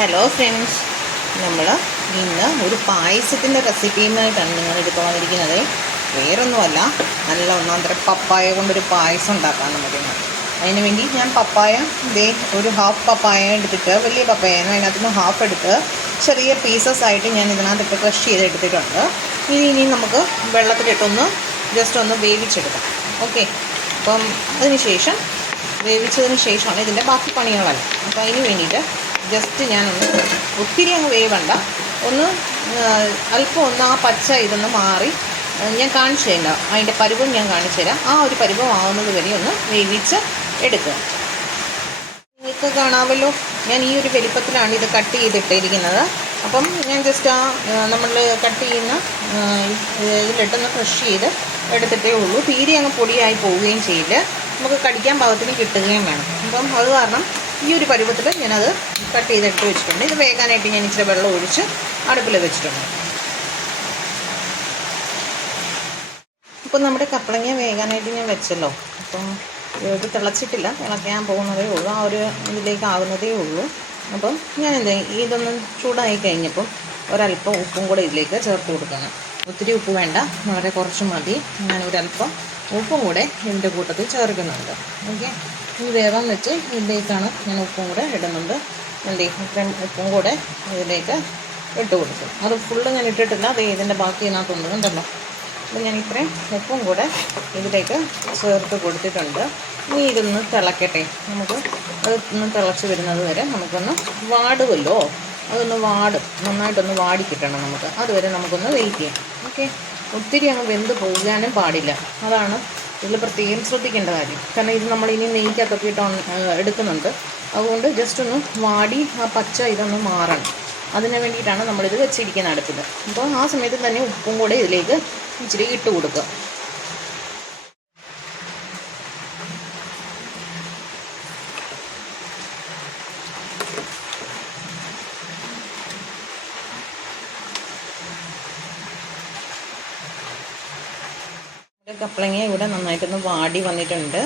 Hello friends, നമ്മൾ ഇന്ന് ഒരു പായസത്തിൻ്റെ റെസിപ്പിയുമായിട്ടാണ് നിങ്ങളിപ്പോൾ വന്നിരിക്കുന്നത്. വേറൊന്നുമല്ല, നല്ല ഒന്നാന്തരം പപ്പായ കൊണ്ടൊരു പായസം ഉണ്ടാക്കാൻ നമുക്ക്. അതിന് വേണ്ടി ഞാൻ പപ്പായ ഒരു ഹാഫ് പപ്പായ എടുത്തിട്ട്, വലിയ പപ്പായനോ അതിനകത്തുനിന്ന് ഹാഫ് എടുത്ത് ചെറിയ പീസസ് ആയിട്ട് ഞാൻ ഇതിനകത്തിട്ട് ക്രഷ് ചെയ്തെടുത്തിട്ടുണ്ട്. ഇനി നമുക്ക് വെള്ളത്തിലിട്ടൊന്ന് ജസ്റ്റ് ഒന്ന് വേവിച്ചെടുക്കാം. ഓക്കെ, അപ്പം അതിന് ശേഷമാണ് ഇതിൻ്റെ ബാക്കി പണികളല്ല. അപ്പോൾ അതിന് വേണ്ടിയിട്ട് ജസ്റ്റ് ഞാനൊന്ന് ഒത്തിരി അങ്ങ് വേവണ്ട, അല്പം ഒന്ന് ആ പച്ച ഇതൊന്ന് മാറി ഞാൻ കാണിച്ചു തരാം. അതിൻ്റെ പരുവം ഞാൻ കാണിച്ചു തരാം. ആ ഒരു പരുവം ആവുന്നത് വരെ ഒന്ന് വേവിച്ച് എടുക്കുക. നിങ്ങൾക്ക് കാണാമല്ലോ, ഞാൻ ഈ ഒരു വലിപ്പത്തിലാണ് ഇത് കട്ട് ചെയ്തിട്ടിരിക്കുന്നത്. അപ്പം ഞാൻ ജസ്റ്റ് നമ്മൾ കട്ട് ചെയ്യുന്ന ഇതിലിട്ടൊന്ന് ക്രഷ് ചെയ്ത് എടുത്തിട്ടേ ഉള്ളൂ. തീരെ അങ്ങ് പൊടിയായി പോവുകയും ചെയ്യില്ല, നമുക്ക് കടിക്കാൻ പാകത്തിന് കിട്ടുകയും വേണം. അപ്പം അത് കാരണം ഈ ഒരു പരുവത്തിൽ ഞാനത് കട്ട് ചെയ്തെടുത്ത് വെച്ചിട്ടുണ്ട്. ഇത് വേകാനായിട്ട് ഞാൻ ഇച്ചിരി വെള്ളം ഒഴിച്ച് അടുപ്പിൽ വെച്ചിട്ടുണ്ട്. ഇപ്പം നമ്മുടെ കപ്പളങ്ങ വേകാനായിട്ട് ഞാൻ വെച്ചല്ലോ. അപ്പം ഇത് തിളച്ചിട്ടില്ല, തിളയ്ക്കാൻ പോകുന്നതേ ഉള്ളൂ, ആ ഒരു ഇതിലേക്ക് ആകുന്നതേ ഉള്ളൂ. അപ്പം ഞാൻ ഇതൊന്ന് ചൂടായി കഴിഞ്ഞപ്പം ഒരല്പം ഉപ്പും കൂടെ ഇതിലേക്ക് ചേർത്ത് കൊടുക്കണം. ഒത്തിരി ഉപ്പ് വേണ്ട, വളരെ കുറച്ച് മതി. ഞാൻ ഒരല്പം ഉപ്പും കൂടെ ഇതിൻ്റെ കൂട്ടത്തിൽ ചേർക്കുന്നുണ്ട്. ഓക്കെ, ഈ വേവാൻ വെച്ച് ഇതിലേക്കാണ് ഞാൻ ഉപ്പും കൂടെ ഇടുന്നുണ്ട്. ഉപ്പും കൂടെ ഇതിലേക്ക് ഇട്ട് കൊടുക്കും. അത് ഫുള്ള് ഞാൻ ഇട്ടിട്ടില്ല, അത് ഇതിൻ്റെ ബാക്കി ഇതിനകത്തുണ്ട് കണ്ടല്ലോ. അപ്പോൾ ഞാൻ ഇത്രയും ഉപ്പും കൂടെ ഇതിലേക്ക് ചേർത്ത് കൊടുത്തിട്ടുണ്ട്. ഇനി ഇതൊന്ന് തിളക്കട്ടെ. നമുക്ക് അതൊന്ന് തിളച്ച് വരുന്നത് വരെ നമുക്കൊന്ന് വാടുമല്ലോ, നന്നായിട്ടൊന്ന് വാടി കിട്ടണം നമുക്ക്. അതുവരെ നമുക്കൊന്ന് വെയിറ്റ് ചെയ്യാം. ഓക്കെ, ഒത്തിരി അങ്ങ് വെന്ത് പോകാനും പാടില്ല, അതാണ് ഇതിൽ പ്രത്യേകം ശ്രദ്ധിക്കേണ്ട കാര്യം. കാരണം ഇത് നമ്മളിനി നെയ്ക്കകത്തൊക്കെ ഇട്ട് എടുക്കുന്നുണ്ട്. അതുകൊണ്ട് ജസ്റ്റ് ഒന്ന് വാടി ആ പച്ച ഇതൊന്ന് മാറണം. അതിന് വേണ്ടിയിട്ടാണ് നമ്മളിത് വെച്ചിരിക്കുന്ന അടുപ്പിൽ. അപ്പോൾ ആ സമയത്ത് തന്നെ ഉപ്പും കൂടെ ഇതിലേക്ക് ഇച്ചിരി ഇട്ട് കൊടുക്കുക. കപ്പളങ്ങ ഇവിടെ നന്നായിട്ടൊന്ന് വാടി വന്നിട്ടുണ്ട്.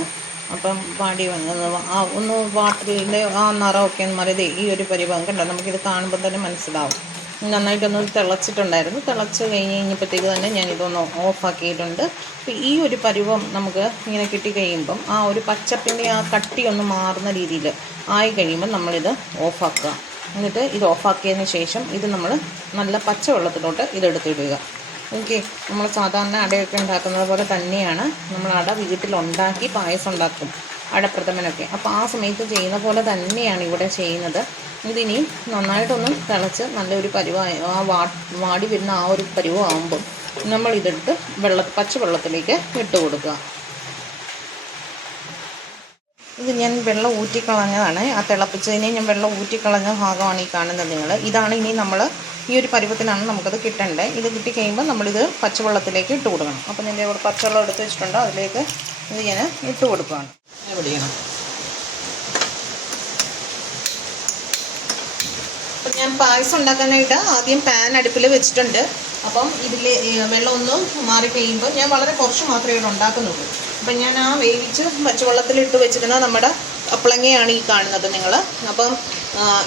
അപ്പം വാടി ഒന്ന് വാട്ടറിൻ്റെ ആ നിറമൊക്കെ ഒന്ന് മാറിയത് ഈ ഒരു പരിഭവം കണ്ടോ, നമുക്കിത് കാണുമ്പോൾ തന്നെ മനസ്സിലാവും. നന്നായിട്ടൊന്ന് തിളച്ചിട്ടുണ്ടായിരുന്നു. തിളച്ച് കഴിഞ്ഞപ്പോഴത്തേക്ക് തന്നെ ഞാനിതൊന്ന് ഓഫാക്കിയിട്ടുണ്ട്. അപ്പോൾ ഈ ഒരു പരുവം നമുക്ക് ഇങ്ങനെ കിട്ടിക്കഴിയുമ്പം ആ ഒരു പച്ചപ്പിൻ്റെ ആ കട്ടി ഒന്ന് മാറുന്ന രീതിയിൽ ആയി കഴിയുമ്പം നമ്മളിത് ഓഫാക്കുക. എന്നിട്ട് ഇത് ഓഫാക്കിയതിന് ശേഷം ഇത് നമ്മൾ നല്ല പച്ചവെള്ളത്തിലോട്ട് ഇതെടുത്തിടുക. ഓക്കെ, നമ്മൾ സാധാരണ അടയൊക്കെ ഉണ്ടാക്കുന്നത് പോലെ തന്നെയാണ് നമ്മൾ അട വീട്ടിലുണ്ടാക്കി പായസം ഉണ്ടാക്കും, അടപ്രഥമനൊക്കെ. അപ്പോൾ ആ സമയത്ത് ചെയ്യുന്ന പോലെ തന്നെയാണ് ഇവിടെ ചെയ്യുന്നത്. ഇതിനി നന്നായിട്ടൊന്ന് തിളച്ച് നല്ലൊരു പരുവമായി വാടി വരുന്ന ആ ഒരു പരുവമാകുമ്പം നമ്മളിതെടുത്ത് പച്ചവെള്ളത്തിലേക്ക് ഇട്ട് കൊടുക്കുക. ഇത് ഞാൻ വെള്ളം ഊറ്റിക്കളഞ്ഞതാണ്. ആ തിളപ്പിച്ചതിനെ ഞാൻ വെള്ളം ഊറ്റിക്കളഞ്ഞ ഭാഗമാണ് ഈ കാണുന്നത് നിങ്ങൾ. ഇതാണ് ഇനി നമ്മൾ ഈ ഒരു പരുവത്തിനാണ് നമുക്കത് കിട്ടേണ്ടത്. ഇത് കിട്ടിക്കഴിയുമ്പോൾ നമ്മളിത് പച്ചവെള്ളത്തിലേക്ക് ഇട്ട് കൊടുക്കണം. അപ്പോൾ ഞാൻ ഇവിടെ പച്ചവെള്ളം എടുത്ത് വെച്ചിട്ടുണ്ട്, അതിലേക്ക് ഇത് ഞാൻ ഇട്ട് കൊടുക്കുകയാണ്. എവിടെയാണ് അപ്പം ഞാൻ പായസം ഉണ്ടാക്കാനായിട്ട് ആദ്യം പാൻ അടുപ്പിൽ വെച്ചിട്ടുണ്ട്. അപ്പം ഇതിൽ വെള്ളം ഒന്ന് മാറിക്കഴിയുമ്പോൾ ഞാൻ വളരെ കുറച്ച് മാത്രമേ ഇവിടെ ഉണ്ടാക്കുന്നുള്ളൂ. അപ്പം ഞാൻ ആ വേവിച്ച് പച്ചവെള്ളത്തിലിട്ട് വെച്ചിരുന്ന നമ്മുടെ കപ്പളങ്ങയാണ് ഈ കാണുന്നത് നിങ്ങൾ. അപ്പം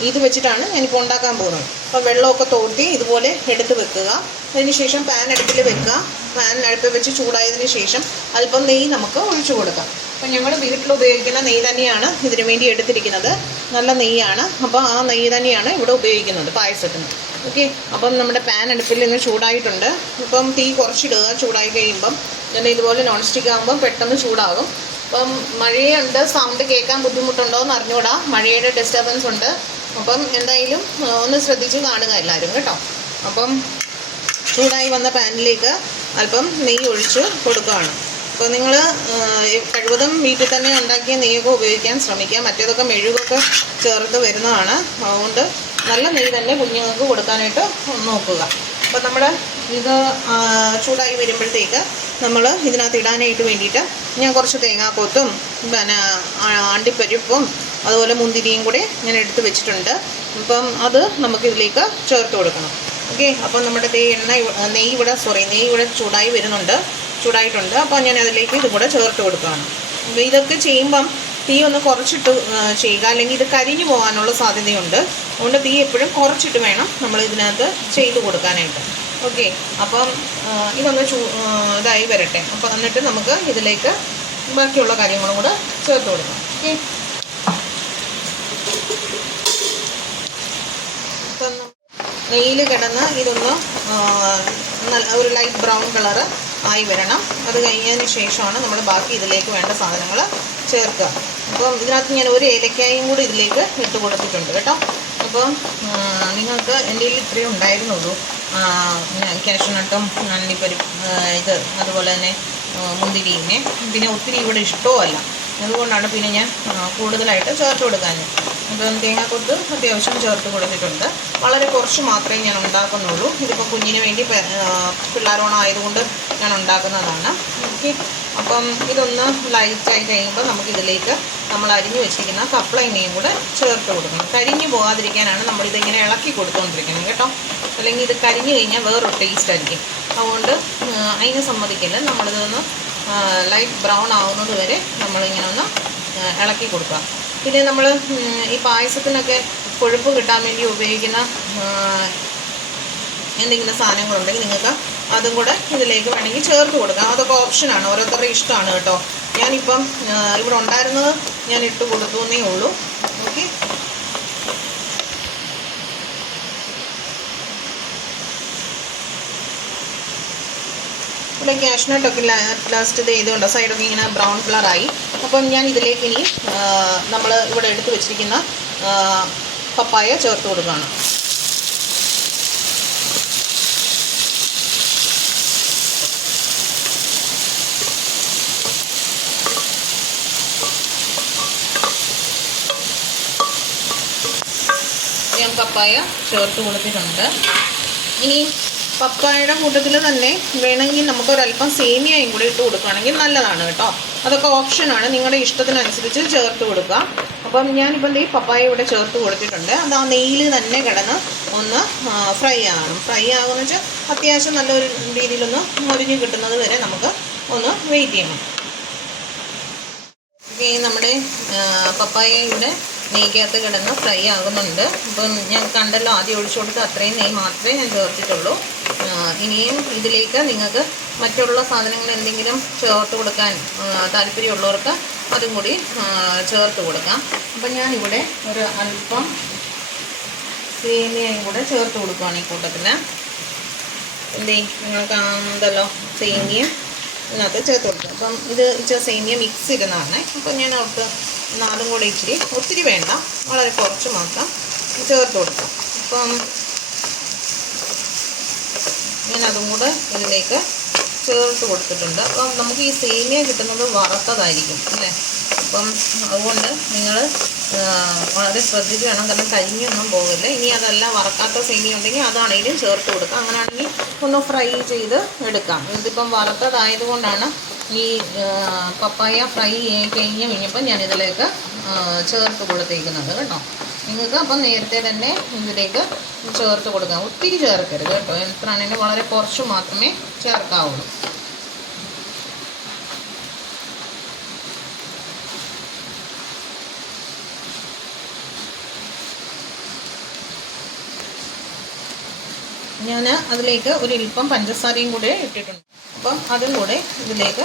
ഇത് വെച്ചിട്ടാണ് ഞാനിപ്പോൾ ഉണ്ടാക്കാൻ പോകുന്നത്. അപ്പോൾ വെള്ളമൊക്കെ തോട്ടി ഇതുപോലെ എടുത്ത് വെക്കുക. അതിന് ശേഷം പാൻ അടുപ്പിൽ വെക്കുക. പാൻ അടുപ്പിൽ വെച്ച് ചൂടായതിന് ശേഷം അല്പം നെയ്യ് നമുക്ക് ഒഴിച്ചു കൊടുക്കാം. അപ്പം ഞങ്ങൾ വീട്ടിൽ ഉപയോഗിക്കുന്ന നെയ്യ് തന്നെയാണ് ഇതിനു വേണ്ടി എടുത്തിരിക്കുന്നത്. നല്ല നെയ്യാണ്. അപ്പോൾ ആ നെയ്യ് തന്നെയാണ് ഇവിടെ ഉപയോഗിക്കുന്നത് പായസത്തിന്. ഓക്കെ, അപ്പം നമ്മുടെ പാൻ അടുപ്പിൽ നിന്ന് ചൂടായിട്ടുണ്ട്. ഇപ്പം തീ കുറച്ചിടുക. ചൂടായി കഴിയുമ്പം ഇതുപോലെ നോൺ സ്റ്റിക്ക് ആകുമ്പം പെട്ടെന്ന് ചൂടാകും. അപ്പം മഴയുണ്ട്, സൗണ്ട് കേൾക്കാൻ ബുദ്ധിമുട്ടുണ്ടോ എന്ന് അറിഞ്ഞുകൂടാ, മഴയുടെ ഡിസ്റ്റർബൻസ് ഉണ്ട്. അപ്പം എന്തായാലും ഒന്ന് ശ്രദ്ധിച്ച് കാണുക എല്ലാവരും കേട്ടോ. അപ്പം ചൂടായി വന്ന പാനിലേക്ക് അല്പം നെയ്യ് ഒഴിച്ച് കൊടുക്കുകയാണ്. അപ്പോൾ നിങ്ങൾ കഴിവതും വീട്ടിൽ തന്നെ ഉണ്ടാക്കിയ നെയ്യൊക്കെ ഉപയോഗിക്കാൻ ശ്രമിക്കുക. മറ്റേതൊക്കെ മെഴുകൊക്കെ ചേർത്ത് വരുന്നതാണ്. അതുകൊണ്ട് നല്ല നെയ്യ് തന്നെ കുഞ്ഞുങ്ങൾക്ക് കൊടുക്കാനായിട്ട് നോക്കുക. അപ്പോൾ നമ്മുടെ ഇത് ചൂടായി വരുമ്പോഴത്തേക്ക് നമ്മൾ ഇതിനകത്ത് ഇടാനായിട്ട് വേണ്ടിയിട്ട് ഞാൻ കുറച്ച് തേങ്ങാക്കൊത്തും പിന്നെ അണ്ടിപ്പരിപ്പും അതുപോലെ മുന്തിരിയും കൂടെ ഞാൻ എടുത്ത് വെച്ചിട്ടുണ്ട്. അപ്പം അത് നമുക്കിതിലേക്ക് ചേർത്ത് കൊടുക്കണം. ഓക്കെ, അപ്പം നമ്മുടെ നെയ്യ് ഇവിടെ ചൂടായിട്ടുണ്ട്. അപ്പോൾ ഞാൻ അതിലേക്ക് ഇതും കൂടെ ചേർത്ത് കൊടുക്കുകയാണ്. അപ്പോൾ ഇതൊക്കെ ചെയ്യുമ്പം തീ ഒന്ന് കുറച്ചിട്ട് ചെയ്യുക, അല്ലെങ്കിൽ ഇത് കരിഞ്ഞു പോകാനുള്ള സാധ്യതയുണ്ട്. അതുകൊണ്ട് തീ എപ്പോഴും കുറച്ചിട്ട് വേണം നമ്മൾ ഇതിനകത്ത് ചെയ്ത് കൊടുക്കാനായിട്ട്. ഓക്കെ, അപ്പം ഇതൊന്ന് ഇതായി വരട്ടെ. അപ്പം എന്നിട്ട് നമുക്ക് ഇതിലേക്ക് ബാക്കിയുള്ള കാര്യങ്ങളും കൂടെ ചേർത്ത് കൊടുക്കാം. ഓക്കെ, ഇപ്പം നെയ്യിൽ കിടന്ന് ഇതൊന്ന് ഒരു ലൈറ്റ് ബ്രൗൺ കളറ് ആയി വരണം. അത് കഴിഞ്ഞതിന് ശേഷമാണ് നമ്മൾ ബാക്കി ഇതിലേക്ക് വേണ്ട സാധനങ്ങൾ ചേർക്കുക. അപ്പം ഇതിനകത്ത് ഞാൻ ഒരു ഏലക്കായും കൂടി ഇതിലേക്ക് ഇട്ട് കൊടുത്തിട്ടുണ്ട് കേട്ടോ. അപ്പം നിങ്ങൾക്ക് എൻ്റെ കയ്യിൽ ഇത്രയും ഉണ്ടായിരുന്നുള്ളൂ. കാഷ്യൂനട്ടും ഇത് അതുപോലെ തന്നെ മുന്തിരിനെ പിന്നെ ഒത്തിരി ഇവിടെ ഇഷ്ടവുമല്ല, അതുകൊണ്ടാണ് പിന്നെ ഞാൻ കൂടുതലായിട്ട് ചേർത്ത് കൊടുക്കാൻ. ഇപ്പം തേങ്ങാക്കൊത്ത് അത്യാവശ്യം ചേർത്ത് കൊടുത്തിട്ടുണ്ട്. വളരെ കുറച്ച് മാത്രമേ ഞാൻ ഉണ്ടാക്കുന്നുള്ളൂ. ഇതിപ്പോൾ കുഞ്ഞിന് വേണ്ടി പിള്ളേരോണം ആയതുകൊണ്ട് ഞാൻ ഉണ്ടാക്കുന്നതാണ്. ഓക്കെ, അപ്പം ഇതൊന്ന് ലൈറ്റായി കഴിയുമ്പോൾ നമുക്കിതിലേക്ക് നമ്മൾ അരിഞ്ഞു വെച്ചിരിക്കുന്ന കപ്പളങ്ങയും കൂടെ ചേർത്ത് കൊടുക്കണം. കരിഞ്ഞു പോകാതിരിക്കാനാണ് നമ്മളിതിങ്ങനെ ഇളക്കി കൊടുത്തുകൊണ്ടിരിക്കണം കേട്ടോ. അല്ലെങ്കിൽ ഇത് കരിഞ്ഞു കഴിഞ്ഞാൽ വേറൊരു ടേസ്റ്റ് ആയിരിക്കും. അതുകൊണ്ട് അതിന് സമ്മതിക്കില്ല. നമ്മളിതൊന്ന് ലൈറ്റ് ബ്രൗൺ ആവുന്നത് വരെ നമ്മളിങ്ങനെ ഒന്ന് ഇളക്കി കൊടുക്കുക. പിന്നെ നമ്മൾ ഈ പായസത്തിനൊക്കെ കൊഴുപ്പ് കിട്ടാൻ വേണ്ടി ഉപയോഗിക്കുന്ന എന്തെങ്കിലും സാധനങ്ങളുണ്ടെങ്കിൽ നിങ്ങൾക്ക് അതും കൂടെ ഇതിലേക്ക് വേണമെങ്കിൽ ചേർത്ത് കൊടുക്കാം. അതൊക്കെ ഓപ്ഷനാണ്, ഓരോരുത്തരുടെ ഇഷ്ടമാണ് കേട്ടോ. ഞാനിപ്പം ഇവിടെ ഉണ്ടായിരുന്നത് ഞാൻ ഇട്ട് കൊടുത്തു എന്നേ ഉള്ളൂ. ഓക്കെ, ഇവിടെ കാഷ്നട്ടൊക്കെ ലാസ്റ്റ് ഇത് ചെയ്തുകൊണ്ട് സൈഡൊക്കെ ഇങ്ങനെ ബ്രൗൺ കളറായി. അപ്പം ഞാൻ ഇതിലേക്ക് ഇനി നമ്മൾ ഇവിടെ എടുത്ത് വെച്ചിരിക്കുന്ന പപ്പായ ചേർത്ത് കൊടുക്കുകയാണ്. ഞാൻ പപ്പായ ചേർത്ത് കൊടുത്തിട്ടുണ്ട്. ഇനി പപ്പായയുടെ കൂട്ടത്തിൽ തന്നെ വേണമെങ്കിൽ നമുക്കൊരല്പം സേമിയയും കൂടി ഇട്ട് കൊടുക്കുകയാണെങ്കിൽ നല്ലതാണ് കേട്ടോ. അതൊക്കെ ഓപ്ഷനാണ്, നിങ്ങളുടെ ഇഷ്ടത്തിനനുസരിച്ച് ചേർത്ത് കൊടുക്കുക. അപ്പം ഞാനിപ്പം ഈ പപ്പായ ഇവിടെ ചേർത്ത് കൊടുത്തിട്ടുണ്ട്. അത് ആ നെയ്യിൽ തന്നെ കിടന്ന് ഒന്ന് ഫ്രൈ ആകണം. ഫ്രൈ ആകുമെന്ന് വെച്ചാൽ അത്യാവശ്യം നല്ലൊരു രീതിയിലൊന്ന് മുരിഞ്ഞ് കിട്ടുന്നത് വരെ നമുക്ക് ഒന്ന് വെയിറ്റ് ചെയ്യണം. നമ്മുടെ പപ്പായ ഇവിടെ നെയ്ക്കകത്ത് കിടന്ന് ഫ്രൈ ആകുന്നുണ്ട്. അപ്പം ഞാൻ കണ്ടല്ലോ, ആദ്യം ഒഴിച്ചു കൊടുത്ത് അത്രയും നെയ്യ് മാത്രമേ ഞാൻ ചേർത്തിട്ടുള്ളൂ. ഇനിയും ഇതിലേക്ക് നിങ്ങൾക്ക് മറ്റുള്ള സാധനങ്ങൾ എന്തെങ്കിലും ചേർത്ത് കൊടുക്കാൻ താല്പര്യമുള്ളവർക്ക് അതും കൂടി ചേർത്ത് കൊടുക്കാം. അപ്പം ഞാനിവിടെ ഒരു അല്പം സേമിയയും കൂടെ ചേർത്ത് കൊടുക്കുകയാണ് ഈ കൂട്ടത്തിൽ. നിങ്ങൾ കാണുന്നതല്ലോ, സേമിയ ഇതിനകത്ത് ചേർത്ത് കൊടുക്കുക. അപ്പം ഇത് ഇച്ചിരി സേമിയ മിക്സ് ഇരുന്നതാണ്. അപ്പം ഞാൻ ഓർത്ത് നാലും കൂടെ ഇച്ചിരി, ഒത്തിരി വേണ്ട, വളരെ കുറച്ച് മാത്രം ചേർത്ത് കൊടുക്കാം. അപ്പം ഞാൻ അതും കൂടെ ഇതിലേക്ക് ചേർത്ത് കൊടുത്തിട്ടുണ്ട്. അപ്പം നമുക്ക് ഈ സേമിയ കിട്ടുന്നത് വറുത്തതായിരിക്കും അല്ലേ. അപ്പം അതുകൊണ്ട് നിങ്ങൾ വളരെ ശ്രദ്ധിച്ച് വേണം, കാരണം കരിഞ്ഞൊന്നും പോകില്ല. ഇനി അതല്ല വറക്കാത്ത സേമിയ ഉണ്ടെങ്കിൽ അതാണെങ്കിലും ചേർത്ത് കൊടുക്കാം. അങ്ങനെയാണെങ്കിൽ ഒന്ന് ഫ്രൈ ചെയ്ത് എടുക്കാം. ഇതിപ്പം വറുത്തതായതുകൊണ്ടാണ് ഈ പപ്പായ ഫ്രൈ കഴിഞ്ഞപ്പോൾ ഞാനിതിലേക്ക് ചേർത്ത് കൊടുത്തേക്കുന്നത് കേട്ടോ. നിങ്ങൾക്ക് അപ്പം നേരത്തെ തന്നെ ഇതിലേക്ക് ചേർത്ത് കൊടുക്കാം. ഒത്തിരി ചേർക്കരുത് കേട്ടോ, എത്രയാണെങ്കിലും വളരെ കുറച്ച് മാത്രമേ ചേർക്കാവുള്ളൂ. ഞാൻ അതിലേക്ക് ഒരു അല്പം പഞ്ചസാരയും കൂടെ ഇട്ടിട്ടുണ്ട്. അപ്പം അതും കൂടെ ഇതിലേക്ക്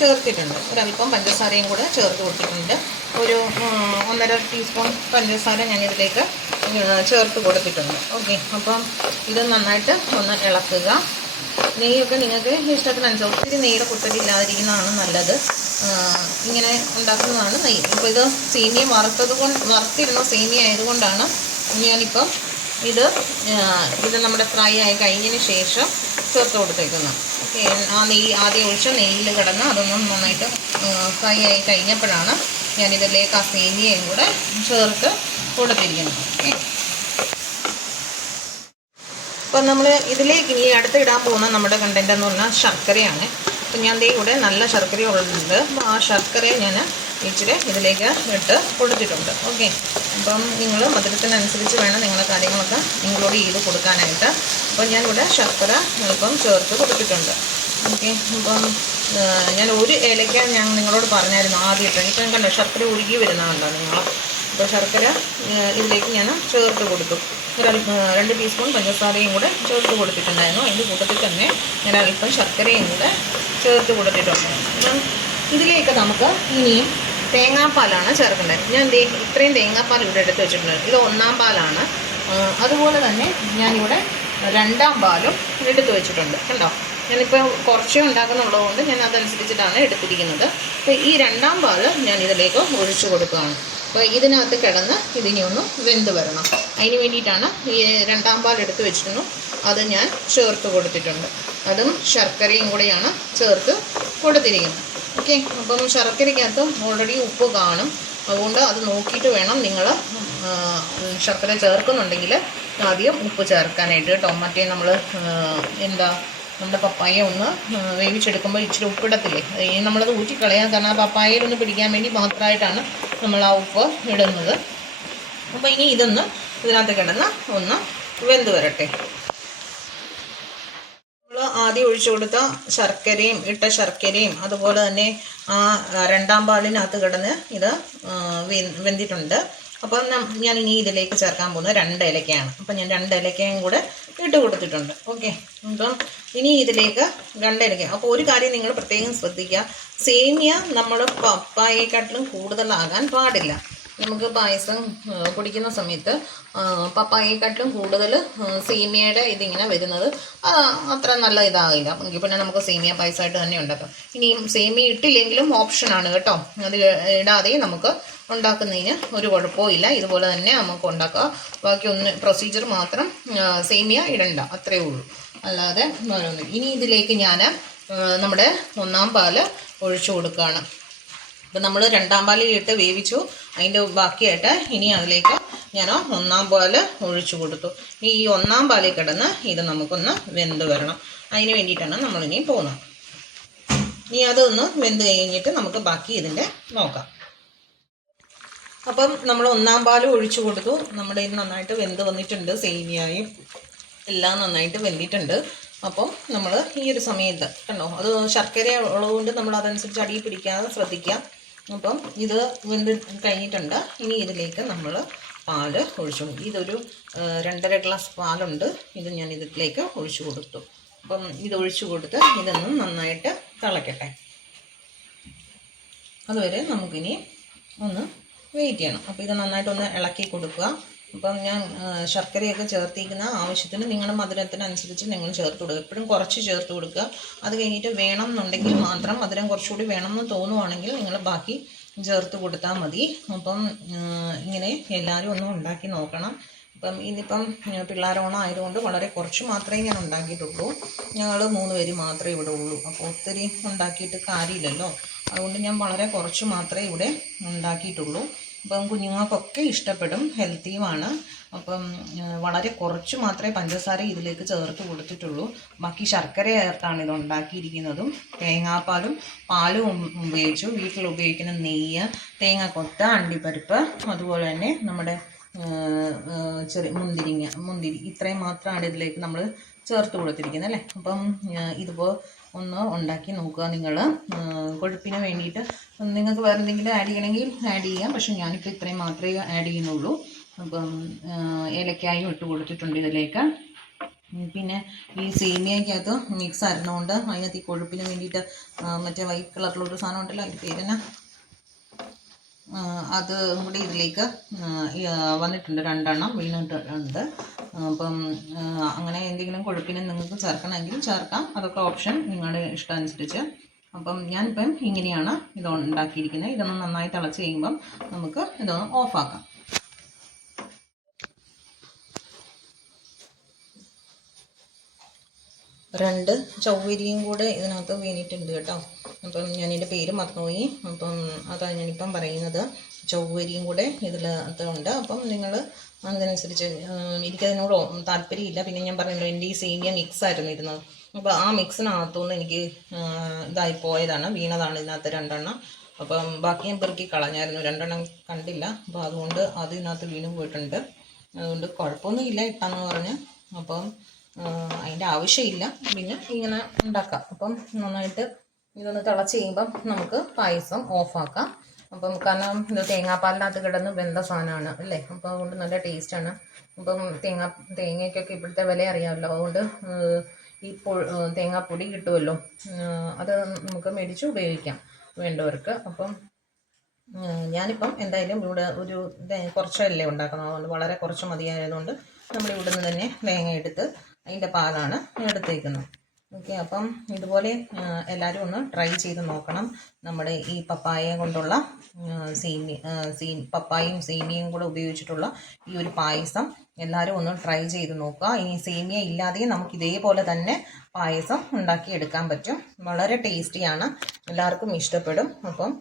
ചേർത്തിട്ടുണ്ട്. ഒരല്പം പഞ്ചസാരയും കൂടെ ചേർത്ത് കൊടുത്തിട്ടുണ്ട്. ഒരു 1.5 ടീസ്പൂൺ പഞ്ചസാര ഞാനിതിലേക്ക് ചേർത്ത് കൊടുത്തിട്ടുണ്ട്. ഓക്കെ, അപ്പം ഇത് നന്നായിട്ട് ഒന്ന് ഇളക്കുക. നെയ്യൊക്കെ നിങ്ങൾക്ക് ഇഷ്ടത്തിനനുസരിച്ച്, ഒത്തിരി നെയ്യുടെ കുത്തലില്ലാതിരിക്കുന്നതാണ് നല്ലത്. ഇങ്ങനെ ഉണ്ടാക്കുന്നതാണ് നെയ്യ്. ഇപ്പോൾ ഇത് സേമിയ വറുത്തിരുന്ന സേമിയ ആയതുകൊണ്ടാണ് ഞാനിപ്പം ഇത് നമ്മുടെ ഫ്രൈ ആയി കഴിഞ്ഞതിന് ശേഷം ചേർത്ത് കൊടുത്തേക്കുന്നത്. ഓക്കെ, ആ നെയ്യ് ആദ്യം ഒഴിച്ച നെയ്യിൽ കിടന്ന് അതൊന്നും നന്നായിട്ട് ഫ്രൈ ആയി കഴിഞ്ഞപ്പോഴാണ് ഞാനിതിലേക്ക് ആ സേമിയയും കൂടെ ചേർത്ത് കൊടുത്തിരിക്കുന്നത്. ഓക്കെ, അപ്പം നമ്മൾ ഇതിലേക്ക് ഇനി അടുത്ത് ഇടാൻ പോകുന്ന നമ്മുടെ കണ്ടൻറ്റ് എന്ന് പറഞ്ഞാൽ ശർക്കരയാണ്. അപ്പം ഞാൻ ഇവിടെ നല്ല ശർക്കര ഉള്ളത്, അപ്പോൾ ആ ശർക്കരയെ ഞാൻ ഇച്ചിരി ഇതിലേക്ക് ഇട്ട് കൊടുത്തിട്ടുണ്ട്. ഓക്കെ, അപ്പം നിങ്ങൾ മധുരത്തിനനുസരിച്ച് വേണം നിങ്ങളുടെ കാര്യങ്ങളൊക്കെ ഇൻക്ലൂഡ് ചെയ്ത് കൊടുക്കാനായിട്ട്. അപ്പം ഞാനിവിടെ ശർക്കര അല്പം ചേർത്ത് കൊടുത്തിട്ടുണ്ട്. ഓക്കെ. അപ്പം ഞാൻ ഒരു ഏലക്ക ഞാൻ നിങ്ങളോട് പറഞ്ഞായിരുന്നു ആദ്യമായിട്ട്. ഇപ്പം കണ്ടോ ശർക്കര ഉരുകി വരുന്നതുണ്ടോ നിങ്ങൾ? അപ്പോൾ ശർക്കര ഇതിലേക്ക് ഞാൻ ചേർത്ത് കൊടുത്തു. ഒരു 2 ടീസ്പൂൺ പഞ്ചസാരയും കൂടെ ചേർത്ത് കൊടുത്തിട്ടുണ്ടായിരുന്നു. അതിൻ്റെ കൂട്ടത്തിൽ തന്നെ ഞാൻ അല്പം ശർക്കരയും കൂടെ ചേർത്ത് കൊടുത്തിട്ടുണ്ട്. അപ്പം ഇതിലേക്ക് നമുക്ക് ഇനിയും തേങ്ങാപ്പാലാണ് ചേർക്കേണ്ടത്. ഞാൻ ഇത്രയും തേങ്ങാപ്പാൽ ഇവിടെ എടുത്ത് വെച്ചിട്ടുണ്ട്. ഇത് 1-ാം പാലാണ്. അതുപോലെ തന്നെ ഞാനിവിടെ 2-ാം പാലും എടുത്ത് വെച്ചിട്ടുണ്ട്. കണ്ടോ, ഞാനിപ്പോൾ കുറച്ചേ ഉണ്ടാക്കുന്നുള്ളത് കൊണ്ട് ഞാൻ അതനുസരിച്ചിട്ടാണ് എടുത്തിരിക്കുന്നത്. അപ്പോൾ ഈ 2-ാം പാൽ ഞാൻ ഇതിലേക്ക് ഒഴിച്ചു കൊടുക്കുകയാണ്. അപ്പോൾ ഇതിനകത്ത് കിടന്ന് ഇതിനെ ഒന്ന് വെന്ത് വരണം. അതിന് വേണ്ടിയിട്ടാണ് ഈ 2-ാം പാൽ എടുത്ത് വെച്ചിരുന്നു, അത് ഞാൻ ചേർത്ത് കൊടുത്തിട്ടുണ്ട്. അതും ശർക്കരയും കൂടെയാണ് ചേർത്ത് കൊടുത്തിരിക്കുന്നത്. ഓക്കെ. അപ്പം ശർക്കരയ്ക്കകത്ത് ഓൾറെഡി ഉപ്പ് കാണും. അതുകൊണ്ട് അത് നോക്കിയിട്ട് വേണം നിങ്ങൾ ശർക്കര ചേർക്കുന്നുണ്ടെങ്കിൽ ആദ്യം ഉപ്പ് ചേർക്കാനായിട്ട് കേട്ടോ. മറ്റേ നമ്മൾ നമ്മുടെ പപ്പായ ഒന്ന് വേവിച്ചെടുക്കുമ്പോൾ ഇച്ചിരി ഉപ്പിടത്തില്ലേ, നമ്മളത് ഊറ്റിക്കളയാം. കാരണം ആ പപ്പായയിലൊന്ന് പിടിക്കാൻ വേണ്ടി മാത്രമായിട്ടാണ് നമ്മൾ ആ ഉപ്പ് ഇടുന്നത്. അപ്പോൾ ഇനി ഇതൊന്ന് ഇതിനകത്ത് കിടന്ന് ഒന്ന് വെന്ത് വരട്ടെ. നമ്മൾ ആദ്യം ഒഴിച്ചു കൊടുത്ത ശർക്കരയും അതുപോലെ തന്നെ ആ 2-ാം പാലിനകത്ത് കിടന്ന് ഇത് വെന്തിട്ടുണ്ട്. അപ്പം ഞാൻ ഇനി ഇതിലേക്ക് ചേർക്കാൻ പോകുന്നത് 2 ഏലക്കയാണ്. അപ്പം ഞാൻ 2 ഏലക്കയും കൂടെ ഇട്ട് കൊടുത്തിട്ടുണ്ട്. ഓക്കെ. അപ്പം ഇനി ഇതിലേക്ക് 2 ഏലക്ക. അപ്പോൾ ഒരു കാര്യം നിങ്ങൾ പ്രത്യേകം ശ്രദ്ധിക്കുക, സേമിയ നമ്മൾ പപ്പായയെക്കാട്ടിലും കൂടുതലാകാൻ പാടില്ല. നമുക്ക് പായസം കുടിക്കുന്ന സമയത്ത് പപ്പായയെക്കാട്ടിലും കൂടുതൽ സേമിയയുടെ ഇതിങ്ങനെ വരുന്നത് അത്ര നല്ല ഇതാകില്ല. എങ്കിൽ പിന്നെ നമുക്ക് സേമിയ പായസമായിട്ട് തന്നെ ഉണ്ടാക്കാം. ഇനിയും സേമിയ ഇട്ടില്ലെങ്കിലും ഓപ്ഷനാണ് കേട്ടോ. അത് ഇടാതെ നമുക്ക് ഉണ്ടാക്കുന്നതിന് ഒരു കുഴപ്പമില്ല. ഇതുപോലെ തന്നെ നമുക്ക് ഉണ്ടാക്കാം. ബാക്കി പ്രൊസീജിയർ മാത്രം സേമിയ ഇടണ്ട, അത്രയേ ഉള്ളൂ. അല്ലാതെ വേറൊന്നും. ഇനി ഇതിലേക്ക് ഞാൻ നമ്മുടെ 1-ാം പാല് ഒഴിച്ചു കൊടുക്കുകയാണ്. അപ്പം നമ്മൾ 2-ാം പാലിൽ ഇട്ട് വേവിച്ചു. അതിൻ്റെ ബാക്കിയായിട്ട് ഇനി അതിലേക്ക് ഞാൻ 1-ാം പാല് ഒഴിച്ചു കൊടുത്തു. ഈ 1-ാം പാലിൽ കിടന്ന് ഇത് നമുക്കൊന്ന് വെന്ത് വരണം. അതിന് വേണ്ടിയിട്ടാണ് നമ്മളിനി പോകുന്നത്. ഇനി അതൊന്ന് വെന്ത് കഴിഞ്ഞിട്ട് നമുക്ക് ബാക്കി ഇതിൻ്റെ നോക്കാം. അപ്പം നമ്മൾ 1-ാം പാല് ഒഴിച്ചു കൊടുത്തു. നമ്മുടെ ഇത് നന്നായിട്ട് വെന്ത് വന്നിട്ടുണ്ട്. സേമിയയും എല്ലാം നന്നായിട്ട് വെന്തിട്ടുണ്ട്. അപ്പം നമ്മൾ ഈ ഒരു സമയത്ത് കണ്ടോ, അത് ശർക്കര ഉള്ളതുകൊണ്ട് നമ്മൾ അതനുസരിച്ച് അടിയിൽ പിടിക്കാതെ ശ്രദ്ധിക്കാം. അപ്പം ഇത് വെന്ത് കഴിഞ്ഞിട്ടുണ്ട്. ഇനി ഇതിലേക്ക് നമ്മൾ പാല് ഒഴിച്ചു കൊടുക്കും. ഇതൊരു 2.5 ഗ്ലാസ് പാലുണ്ട്. ഇത് ഞാൻ ഇതിലേക്ക് ഒഴിച്ചു കൊടുത്തു. അപ്പം ഇത് ഒഴിച്ചു കൊടുത്ത് ഇതൊന്നും നന്നായിട്ട് തിളക്കട്ടെ. അതുവരെ നമുക്കിനി ഒന്ന് വെയിറ്റ് ചെയ്യണം. അപ്പോൾ ഇത് നന്നായിട്ടൊന്ന് ഇളക്കി കൊടുക്കുക. അപ്പം ഞാൻ ശർക്കരയൊക്കെ ചേർത്തിരിക്കുന്ന ആവശ്യത്തിന് നിങ്ങളുടെ മധുരത്തിനനുസരിച്ച് നിങ്ങൾ ചേർത്ത് കൊടുക്കുക. എപ്പോഴും കുറച്ച് ചേർത്ത് കൊടുക്കുക. അത് കഴിഞ്ഞിട്ട് വേണം എന്നുണ്ടെങ്കിൽ മാത്രം, മധുരം കുറച്ചുകൂടി വേണം എന്ന് തോന്നുവാണെങ്കിൽ നിങ്ങൾ ബാക്കി ചേർത്ത് കൊടുത്താൽ മതി. അപ്പം ഇങ്ങനെ എല്ലാവരും ഒന്ന് ഉണ്ടാക്കി നോക്കണം. അപ്പം ഇന്നിപ്പം പിള്ളേരോണം ആയതുകൊണ്ട് വളരെ കുറച്ച് മാത്രമേ ഞാൻ ഉണ്ടാക്കിയിട്ടുള്ളൂ. ഞങ്ങൾ 3 പേര് മാത്രമേ ഇവിടെ ഉള്ളൂ. അപ്പോൾ ഒത്തിരി ഉണ്ടാക്കിയിട്ട് കാര്യമില്ലല്ലോ. അതുകൊണ്ട് ഞാൻ വളരെ കുറച്ച് മാത്രമേ ഇവിടെ ഉണ്ടാക്കിയിട്ടുള്ളൂ. അപ്പം കുഞ്ഞുങ്ങൾക്കൊക്കെ ഇഷ്ടപ്പെടും, ഹെൽത്തിയുമാണ്. അപ്പം വളരെ കുറച്ച് മാത്രമേ പഞ്ചസാര ഇതിലേക്ക് ചേർത്ത് കൊടുത്തിട്ടുള്ളൂ. ബാക്കി ശർക്കര ചേർത്താണ് ഇത് ഉണ്ടാക്കിയിരിക്കുന്നതും. തേങ്ങാപ്പാലും പാലും ഉപയോഗിച്ചു. വീട്ടിൽ ഉപയോഗിക്കുന്ന നെയ്യ്, തേങ്ങാക്കൊത്ത, അണ്ടിപ്പരിപ്പ്, അതുപോലെ തന്നെ നമ്മുടെ ചെറിയ മുന്തിരി ഇത്രയും മാത്രമാണ് ഇതിലേക്ക് നമ്മൾ ചേർത്ത് കൊടുത്തിരിക്കുന്നത് അല്ലേ. അപ്പം ഇതിപ്പോൾ ഒന്ന് ഉണ്ടാക്കി നോക്കുക നിങ്ങൾ. കൊഴുപ്പിന് വേണ്ടിയിട്ട് നിങ്ങൾക്ക് വേറെ എന്തെങ്കിലും ആഡ് ചെയ്യണമെങ്കിൽ ആഡ് ചെയ്യാം. പക്ഷെ ഞാനിപ്പോൾ ഇത്രയും മാത്രമേ ആഡ് ചെയ്യുന്നുള്ളൂ. അപ്പം ഏലക്കായും ഇട്ട് കൊടുത്തിട്ടുണ്ട് ഇതിലേക്ക്. പിന്നെ ഈ സേമിയക്കകത്ത് മിക്സ് ആയിരുന്നുകൊണ്ട് അതിനകത്ത് ഈ കൊഴുപ്പിന് വേണ്ടിയിട്ട് മറ്റേ വൈറ്റ് കളറിലൊരു സാധനം ഉണ്ടല്ലോ, അതിൻ്റെ പേരെന്നാ, അത് കൂടി ഇതിലേക്ക് വന്നിട്ടുണ്ട്. 2 എണ്ണം വീണിട്ടുണ്ട്. അപ്പം അങ്ങനെ എന്തെങ്കിലും കൊഴുപ്പിന് നിങ്ങൾക്ക് ചേർക്കണമെങ്കിൽ ചേർക്കാം. അതൊക്കെ ഓപ്ഷൻ നിങ്ങളുടെ ഇഷ്ടമനുസരിച്ച്. അപ്പം ഞാനിപ്പം ഇങ്ങനെയാണ് ഇത് ഉണ്ടാക്കിയിരിക്കുന്നത്. ഇതൊന്ന് നന്നായി തിളച്ച് കഴിയുമ്പം നമുക്ക് ഇതൊന്ന് ഓഫാക്കാം. രണ്ട് ചൗവരിയും കൂടെ ഇതിനകത്ത് വീണിട്ടുണ്ട് കേട്ടോ. അപ്പം ഞാനിതിൻ്റെ പേര് മറന്നുപോയി. അപ്പം അതാണ് ഞാനിപ്പം പറയുന്നത്. ചൗവരിയും കൂടെ ഇതിനകത്ത് ഉണ്ട്. അപ്പം നിങ്ങൾ അതിനനുസരിച്ച്, എനിക്കതിനോട് താല്പര്യമില്ല. പിന്നെ ഞാൻ പറഞ്ഞല്ലോ, എൻ്റെ ഈ സേമിയ മിക്സ് ആയിരുന്നു ഇരുന്നത്. അപ്പോൾ ആ മിക്സിനകത്തുനിന്ന് എനിക്ക് ഇതായി പോയതാണ്, വീണതാണ് ഇതിനകത്ത് 2 എണ്ണം. അപ്പം ബാക്കി ഞാൻ പെറുക്കി കളഞ്ഞായിരുന്നു, 2 എണ്ണം കണ്ടില്ല. അപ്പോൾ അതുകൊണ്ട് അത് ഇതിനകത്ത് വീണ് പോയിട്ടുണ്ട്. അതുകൊണ്ട് കുഴപ്പമൊന്നുമില്ല ഇട്ടാന്ന് പറഞ്ഞ്. അപ്പം അതിൻ്റെ ആവശ്യമില്ല. പിന്നെ ഇങ്ങനെ ഉണ്ടാക്കാം. അപ്പം നന്നായിട്ട് ഇതൊന്ന് തിളച്ച് കഴിയുമ്പം നമുക്ക് പായസം ഓഫാക്കാം. അപ്പം കാരണം ഇത് തേങ്ങാപ്പാലിനകത്ത് കിടന്ന് വെന്ത സാധനമാണ് അല്ലേ, അപ്പോൾ അതുകൊണ്ട് നല്ല ടേസ്റ്റാണ്. അപ്പം തേങ്ങയ്ക്കൊക്കെ ഇപ്പോഴത്തെ വില അറിയാമല്ലോ, അതുകൊണ്ട് ഈ തേങ്ങാപ്പൊടി കിട്ടുമല്ലോ, അത് നമുക്ക് മേടിച്ച് ഉപയോഗിക്കാം വേണ്ടവർക്ക്. അപ്പം ഞാനിപ്പം എന്തായാലും ഇവിടെ ഒരു കുറച്ചല്ലേ ഉണ്ടാക്കുന്നത്, അതുകൊണ്ട് വളരെ കുറച്ച് മതിയായതുകൊണ്ട് നമ്മൾ ഇവിടെ നിന്ന് തന്നെ തേങ്ങ എടുത്ത് അതിൻ്റെ പാലാണ് എടുത്തേക്കുന്നത്. ഓക്കെ, അപ്പം ഇതുപോലെ എല്ലാവരും ഒന്ന് ട്രൈ ചെയ്ത് നോക്കണം. നമ്മുടെ ഈ പപ്പായ കൊണ്ടുള്ള പപ്പായയും സേമിയയും കൂടെ ഉപയോഗിച്ചിട്ടുള്ള ഈ ഒരു പായസം എല്ലാവരും ഒന്ന് ട്രൈ ചെയ്ത് നോക്കുക. ഇനി സേമിയ ഇല്ലാതെയും നമുക്ക് ഇതേപോലെ തന്നെ പായസം ഉണ്ടാക്കിയെടുക്കാൻ പറ്റും. വളരെ ടേസ്റ്റിയാണ്, എല്ലാവർക്കും ഇഷ്ടപ്പെടും. അപ്പം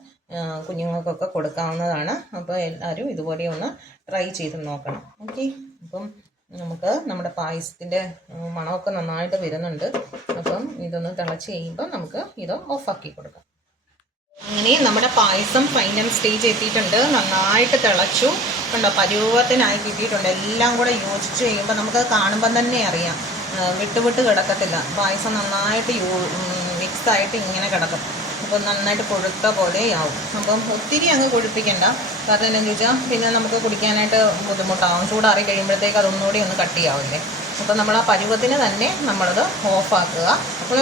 കുഞ്ഞുങ്ങൾക്കൊക്കെ കൊടുക്കാവുന്നതാണ്. അപ്പോൾ എല്ലാവരും ഇതുപോലെ ഒന്ന് ട്രൈ ചെയ്ത് നോക്കണം. ഓക്കെ, അപ്പം നമുക്ക് നമ്മുടെ പായസത്തിൻ്റെ മണമൊക്കെ നന്നായിട്ട് വരുന്നുണ്ട്. അപ്പം ഇതൊന്ന് തിളച്ച് കഴിയുമ്പോൾ നമുക്ക് ഇത് ഓഫാക്കി കൊടുക്കാം. അങ്ങനെ നമ്മുടെ പായസം ഫൈനൽ സ്റ്റേജ് എത്തിയിട്ടുണ്ട്. നന്നായിട്ട് തിളച്ചു, കണ്ടോ, പരുവത്തിനായി കിട്ടിയിട്ടുണ്ട്. എല്ലാം കൂടെ യോജിച്ച് കഴിയുമ്പോൾ നമുക്കത് കാണുമ്പം തന്നെ അറിയാം, വിട്ട് കിടക്കത്തില്ല. പായസം നന്നായിട്ട് മിക്സായിട്ട് ഇങ്ങനെ കിടക്കും. അപ്പോൾ നന്നായിട്ട് കൊഴുത്ത പോലെയാവും. അപ്പം ഒത്തിരി അങ്ങ് കൊഴുപ്പിക്കണ്ട, കാരണം എന്താണെന്ന് ചോദിച്ചാൽ പിന്നെ നമുക്ക് കുടിക്കാനായിട്ട് ബുദ്ധിമുട്ടാവും. ചൂടാറി കഴിയുമ്പോഴത്തേക്ക് അതൊന്നുകൂടി ഒന്ന് കട്ടിയാവില്ലേ. അപ്പോൾ നമ്മൾ ആ പരുവത്തിന് തന്നെ നമ്മളത് ഓഫാക്കുക. അപ്പോൾ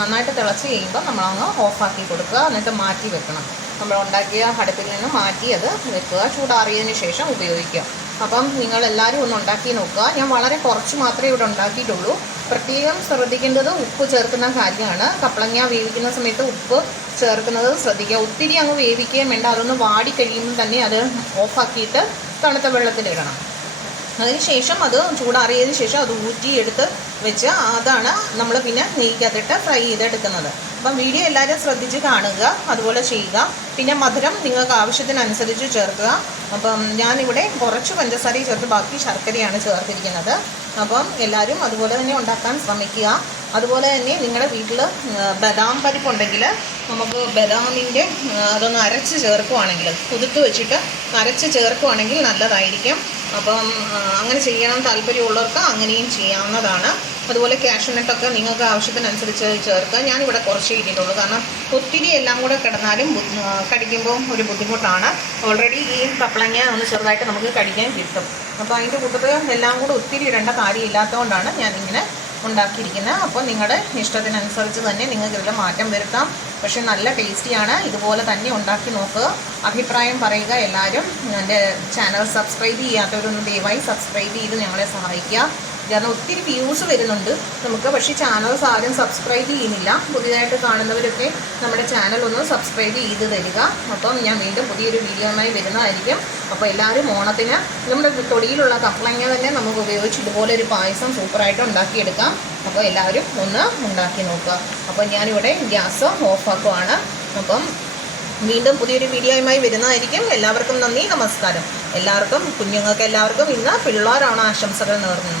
നന്നായിട്ട് തിളച്ച് കഴിയുമ്പോൾ നമ്മളങ്ങ് ഓഫാക്കി കൊടുക്കുക. എന്നിട്ട് മാറ്റി വെക്കണം. നമ്മൾ ഉണ്ടാക്കിയ അടുപ്പിൽ നിന്ന് മാറ്റി അത് വെക്കുക. ചൂടാറിയതിന് ശേഷം ഉപയോഗിക്കുക. അപ്പം നിങ്ങളെല്ലാവരും ഒന്ന് ഉണ്ടാക്കി നോക്കുക. ഞാൻ വളരെ കുറച്ച് മാത്രമേ ഇവിടെ ഉണ്ടാക്കിയിട്ടുള്ളൂ. പ്രത്യേകം ശ്രദ്ധിക്കേണ്ടത് ഉപ്പ് ചേർക്കുന്ന കാര്യമാണ്. കപ്പളങ്ങ വേവിക്കുന്ന സമയത്ത് ഉപ്പ് ചേർക്കുന്നത് ശ്രദ്ധിക്കുക. ഒത്തിരി അങ്ങ് വേവിക്കുകയും വേണ്ട, അതൊന്ന് വാടിക്കഴിയുമ്പോൾ തന്നെ അത് ഓഫാക്കിയിട്ട് തണുത്ത വെള്ളത്തിലിടണം. അതിനുശേഷം അത് ചൂടാറിയതിന് ശേഷം അത് ഊറ്റിയെടുത്ത് വെച്ച് അതാണ് നമ്മൾ പിന്നെ നെയ്ക്കകത്തിട്ട് ഫ്രൈ ചെയ്തെടുക്കുന്നത്. അപ്പം വീഡിയോ എല്ലാവരും ശ്രദ്ധിച്ച് കാണുക, അതുപോലെ ചെയ്യുക. പിന്നെ മധുരം നിങ്ങൾക്ക് ആവശ്യത്തിനനുസരിച്ച് ചേർക്കുക. അപ്പം ഞാനിവിടെ കുറച്ച് പഞ്ചസാരയും ചേർത്ത് ബാക്കി ശർക്കരയാണ് ചേർത്തിരിക്കുന്നത്. അപ്പം എല്ലാവരും അതുപോലെ തന്നെ ഉണ്ടാക്കാൻ ശ്രമിക്കുക. അതുപോലെ തന്നെ നിങ്ങളുടെ വീട്ടിൽ ബദാം പരിപ്പുണ്ടെങ്കിൽ നമുക്ക് ബദാമിൻ്റെ അതൊന്ന് അരച്ച് ചേർക്കുവാണെങ്കിൽ, കുതിർത്ത് വെച്ചിട്ട് അരച്ച് ചേർക്കുവാണെങ്കിൽ നല്ലതായിരിക്കും. അപ്പം അങ്ങനെ ചെയ്യാൻ താല്പര്യമുള്ളവർക്ക് അങ്ങനെയും ചെയ്യാവുന്നതാണ്. അതുപോലെ കാഷ്യൂനട്ടൊക്കെ നിങ്ങൾക്ക് ആവശ്യത്തിനനുസരിച്ച് ചേർക്കുക. ഞാനിവിടെ കുറച്ച് ഇട്ടിട്ടുള്ളൂ, കാരണം ഒത്തിരി എല്ലാം കൂടെ കിടന്നാലും കടിക്കുമ്പോൾ ഒരു ബുദ്ധിമുട്ടാണ്. ഓൾറെഡി ഈ കപ്പളങ്ങ ഒന്ന് ചെറുതായിട്ട് നമുക്ക് കടിക്കാൻ കിട്ടും. അപ്പോൾ അതിൻ്റെ കൂട്ടത്തിൽ എല്ലാം കൂടെ ഒത്തിരി ഇടേണ്ട കാര്യമില്ലാത്തതുകൊണ്ടാണ് ഞാനിങ്ങനെ ഉണ്ടാക്കിയിരിക്കുന്നത്. അപ്പോൾ നിങ്ങളുടെ ഇഷ്ടത്തിനനുസരിച്ച് തന്നെ നിങ്ങൾക്ക് ഇതിൽ മാറ്റം വരുത്താം. പക്ഷേ നല്ല ടേസ്റ്റിയാണ്. ഇതുപോലെ തന്നെ ഉണ്ടാക്കി നോക്കുക, അഭിപ്രായം പറയുക. എല്ലാവരും എൻ്റെ ചാനൽ സബ്സ്ക്രൈബ് ചെയ്യാത്തവരൊന്ന് ദയവായി സബ്സ്ക്രൈബ് ചെയ്ത് ഞങ്ങളെ സഹായിക്കുക. കാരണം ഒത്തിരി വ്യൂസ് വരുന്നുണ്ട് നമുക്ക്, പക്ഷേ ചാനൽസ് ആരും സബ്സ്ക്രൈബ് ചെയ്യുന്നില്ല. പുതിയതായിട്ട് കാണുന്നവരൊക്കെ നമ്മുടെ ചാനൽ ഒന്ന് സബ്സ്ക്രൈബ് ചെയ്ത് തരിക. അപ്പം ഞാൻ വീണ്ടും പുതിയൊരു വീഡിയോയുമായി വരുന്നതായിരിക്കും. അപ്പോൾ എല്ലാവരും ഓണത്തിന് നമ്മുടെ തൊടിയിലുള്ള കപ്പളങ്ങ തന്നെ നമുക്ക് ഉപയോഗിച്ച് ഇതുപോലെ ഒരു പായസം സൂപ്പറായിട്ട് ഉണ്ടാക്കിയെടുക്കാം. അപ്പോൾ എല്ലാവരും ഒന്ന് ഉണ്ടാക്കി നോക്കുക. അപ്പോൾ ഞാനിവിടെ ഗ്യാസ് ഓഫാക്കുവാണ്. അപ്പം വീണ്ടും പുതിയൊരു വീഡിയോയുമായി വരുന്നതായിരിക്കും. എല്ലാവർക്കും നന്ദി, നമസ്കാരം. കുഞ്ഞുങ്ങൾക്ക് എല്ലാവർക്കും ഇന്ന് പിള്ളേരാണ് ആശംസകൾ നേർന്നു.